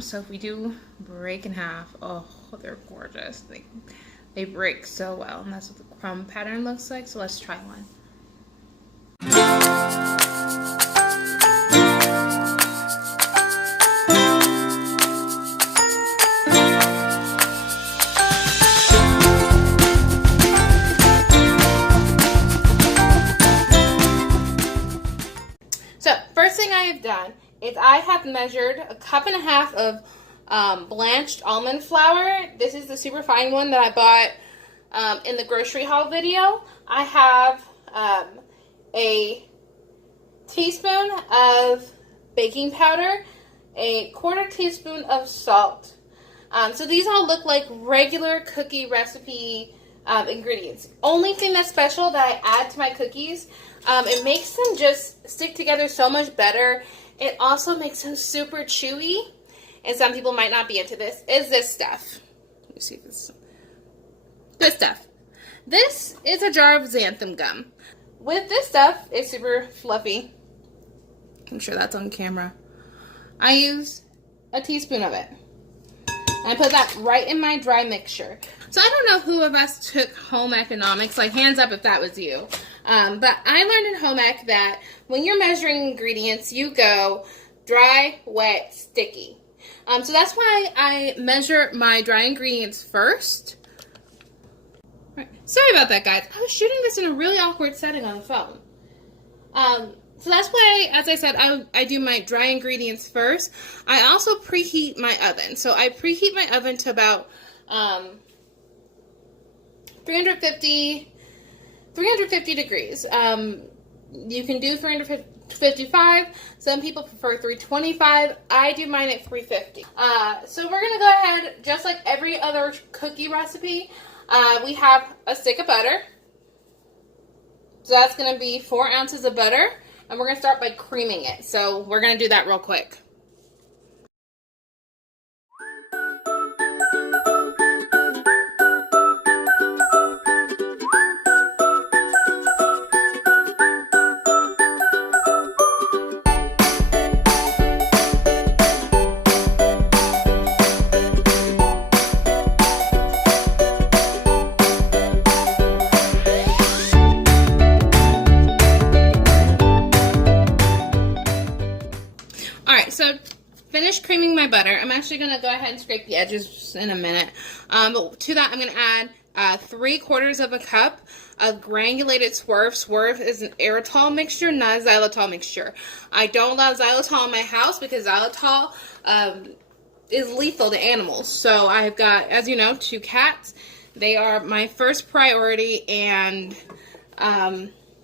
So if we do break in half, oh, they're gorgeous. They break so well, and that's what the crumb pattern looks like. So let's try one. So first thing I have done is I have measured 1.5 cups of blanched almond flour. This is the super fine one that I bought in the grocery haul video. I have a teaspoon of baking powder, a 1/4 teaspoon of salt. So these all look like regular cookie recipe ingredients. Only thing that's special that I add to my cookies, it makes them just stick together so much better. It also makes them super chewy, and some people might not be into this, is this stuff. Let me see if this stuff. This is a jar of xanthan gum. With this stuff, it's super fluffy. I'm sure that's on camera. I use a teaspoon of it. And I put that right in my dry mixture. So I don't know who of us took home economics, like hands up if that was you. But I learned in home ec that when you're measuring ingredients, you go dry, wet, sticky. So that's why I measure my dry ingredients first. Right. Sorry about that, guys. I was shooting this in a really awkward setting on the phone. So that's why, as I said, I do my dry ingredients first. I also preheat my oven. So I preheat my oven to about 350 degrees. You can do 355. Some people prefer 325. I do mine at 350. So we're going to go ahead, just like every other cookie recipe, we have a stick of butter. So that's going to be 4 ounces of butter. And we're going to start by creaming it. So we're going to do that real quick. So finished creaming my butter. I'm actually going to go ahead and scrape the edges in a minute. But to that, I'm going to add 3/4 cup of granulated swerve. Swerve is an erythritol mixture, not a xylitol mixture. I don't allow xylitol in my house because xylitol is lethal to animals. So I've got, as you know, 2 cats. They are my first priority, and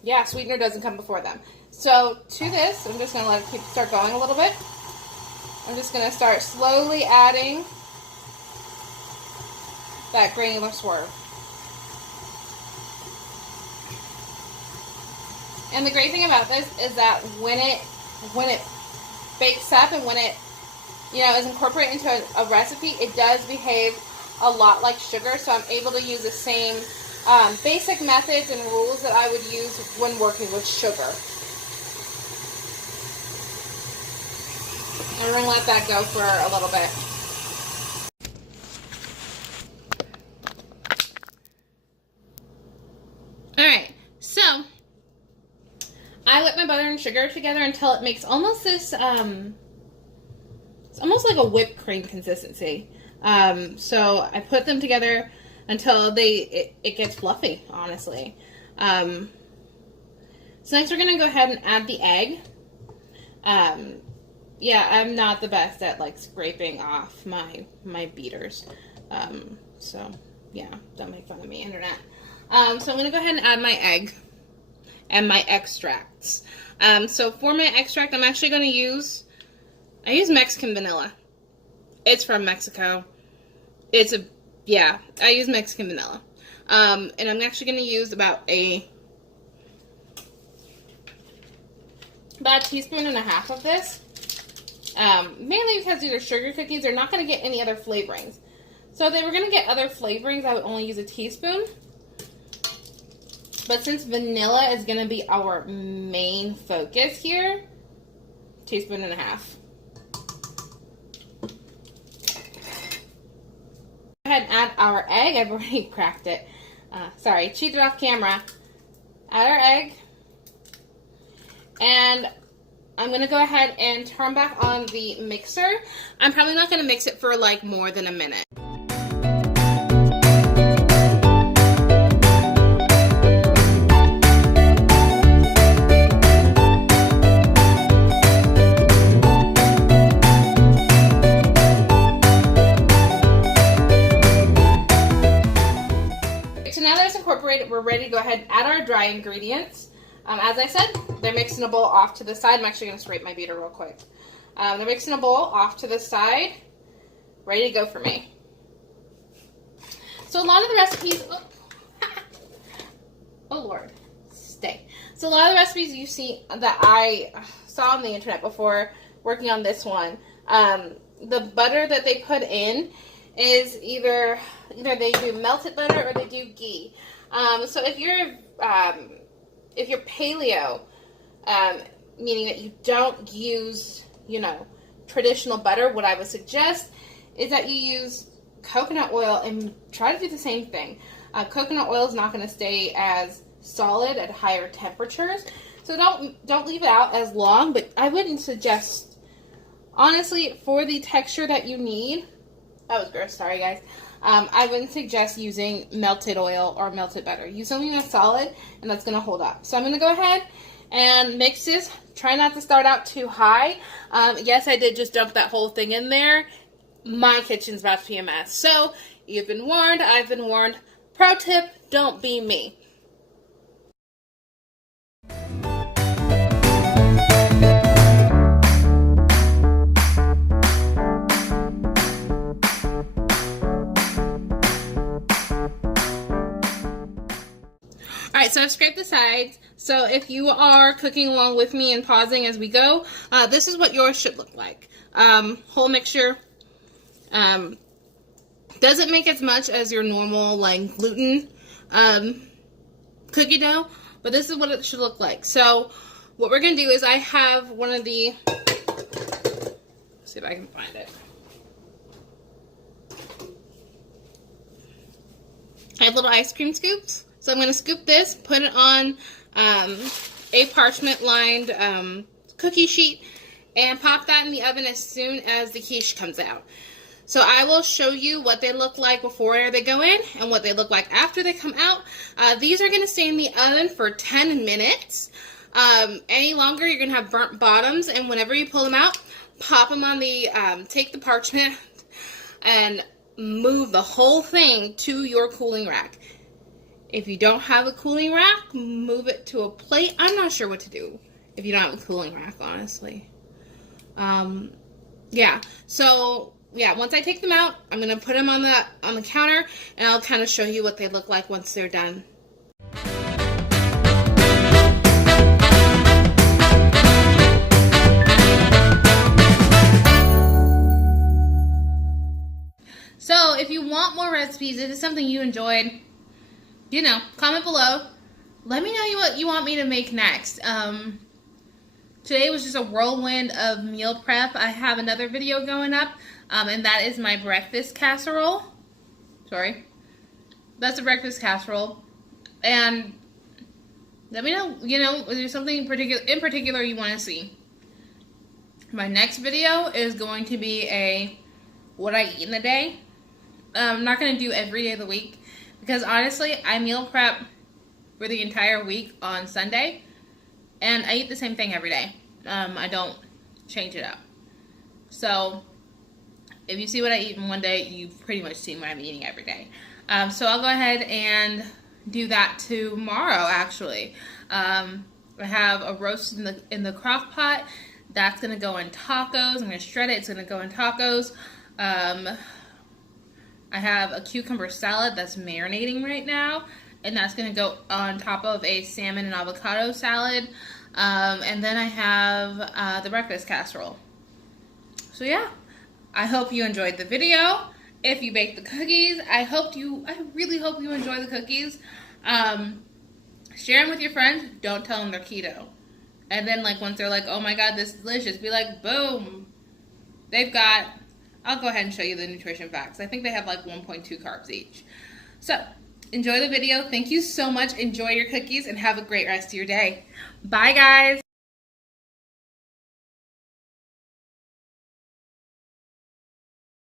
yeah, sweetener doesn't come before them. So to this, I'm just going to let it start going a little bit. I'm just going to start slowly adding that granular swerve. And the great thing about this is that when it bakes up and when it, you know, is incorporated into a recipe, it does behave a lot like sugar. So I'm able to use the same basic methods and rules that I would use when working with sugar. And we're going to let that go for a little bit. Alright, so I whip my butter and sugar together until it makes almost this, it's almost like a whipped cream consistency. So I put them together until it gets fluffy, honestly. So next we're going to go ahead and add the egg. Yeah, I'm not the best at like scraping off my beaters. So yeah, don't make fun of me, internet. So I'm going to go ahead and add my egg and my extracts. So for my extract, I'm actually going to use Mexican vanilla. It's from Mexico. I use Mexican vanilla. And I'm actually going to use about a teaspoon and a half of this. Mainly because these are sugar cookies, they're not going to get any other flavorings. So if they were going to get other flavorings, I would only use a teaspoon. But since vanilla is going to be our main focus here, teaspoon and a half. Go ahead and add our egg. I've already cracked it. Sorry, cheated off camera. Add our egg. And I'm going to go ahead and turn back on the mixer. I'm probably not going to mix it for like more than a minute. So now that it's incorporated, we're ready to go ahead and add our dry ingredients. As I said, they're mixed in a bowl off to the side. I'm actually going to scrape my beater real quick. They're mixed in a bowl off to the side, ready to go for me. So a lot of the recipes, oh Lord, stay. So a lot of the recipes you see that I saw on the internet before working on this one, the butter that they put in is either they do melted butter or they do ghee. So if you're paleo, meaning that you don't use, traditional butter, what I would suggest is that you use coconut oil and try to do the same thing. Coconut oil is not going to stay as solid at higher temperatures, so don't leave it out as long, but I wouldn't suggest, honestly, for the texture that you need, that was gross, sorry guys, I wouldn't suggest using melted oil or melted butter. Use something that's solid and that's going to hold up. So I'm going to go ahead and mix this. Try not to start out too high. Yes, I did just dump that whole thing in there. My kitchen's about to be a mess. So you've been warned. I've been warned. Pro tip, don't be me. Alright, so I've scraped the sides. So if you are cooking along with me and pausing as we go, this is what yours should look like. Whole mixture. Doesn't make as much as your normal like gluten cookie dough, but this is what it should look like. So what we're going to do is I have one of the, let's see if I can find it. I have little ice cream scoops. So I'm going to scoop this, put it on a parchment-lined cookie sheet, and pop that in the oven as soon as the quiche comes out. So I will show you what they look like before they go in and what they look like after they come out. These are going to stay in the oven for 10 minutes. Any longer, you're going to have burnt bottoms, and whenever you pull them out, pop them on the, take the parchment and move the whole thing to your cooling rack. If you don't have a cooling rack, move it to a plate. I'm not sure what to do if you don't have a cooling rack, honestly. Yeah, so yeah, once I take them out, I'm going to put them on the counter, and I'll kind of show you what they look like once they're done. So if you want more recipes, if it's something you enjoyed, comment below. Let me know what you want me to make next. Today was just a whirlwind of meal prep. I have another video going up, and that is my breakfast casserole. Sorry. That's a breakfast casserole. And let me know, is there something in particular you want to see. My next video is going to be what I eat in the day. I'm not going to do every day of the week, because honestly, I meal prep for the entire week on Sunday, and I eat the same thing every day. I don't change it up. So if you see what I eat in one day, you've pretty much seen what I'm eating every day. So I'll go ahead and do that tomorrow, actually. I have a roast in the crock pot. That's going to go in tacos. I'm going to shred it. It's going to go in tacos. I have a cucumber salad that's marinating right now, and that's going to go on top of a salmon and avocado salad. And then I have the breakfast casserole. So yeah, I hope you enjoyed the video. If you baked the cookies, I really hope you enjoy the cookies. Share them with your friends. Don't tell them they're keto. And then once they're like, oh my god, this is delicious, be like, boom, they've got I'll go ahead and show you the nutrition facts. I think they have like 1.2 carbs each. So enjoy the video. Thank you so much. Enjoy your cookies and have a great rest of your day. Bye, guys.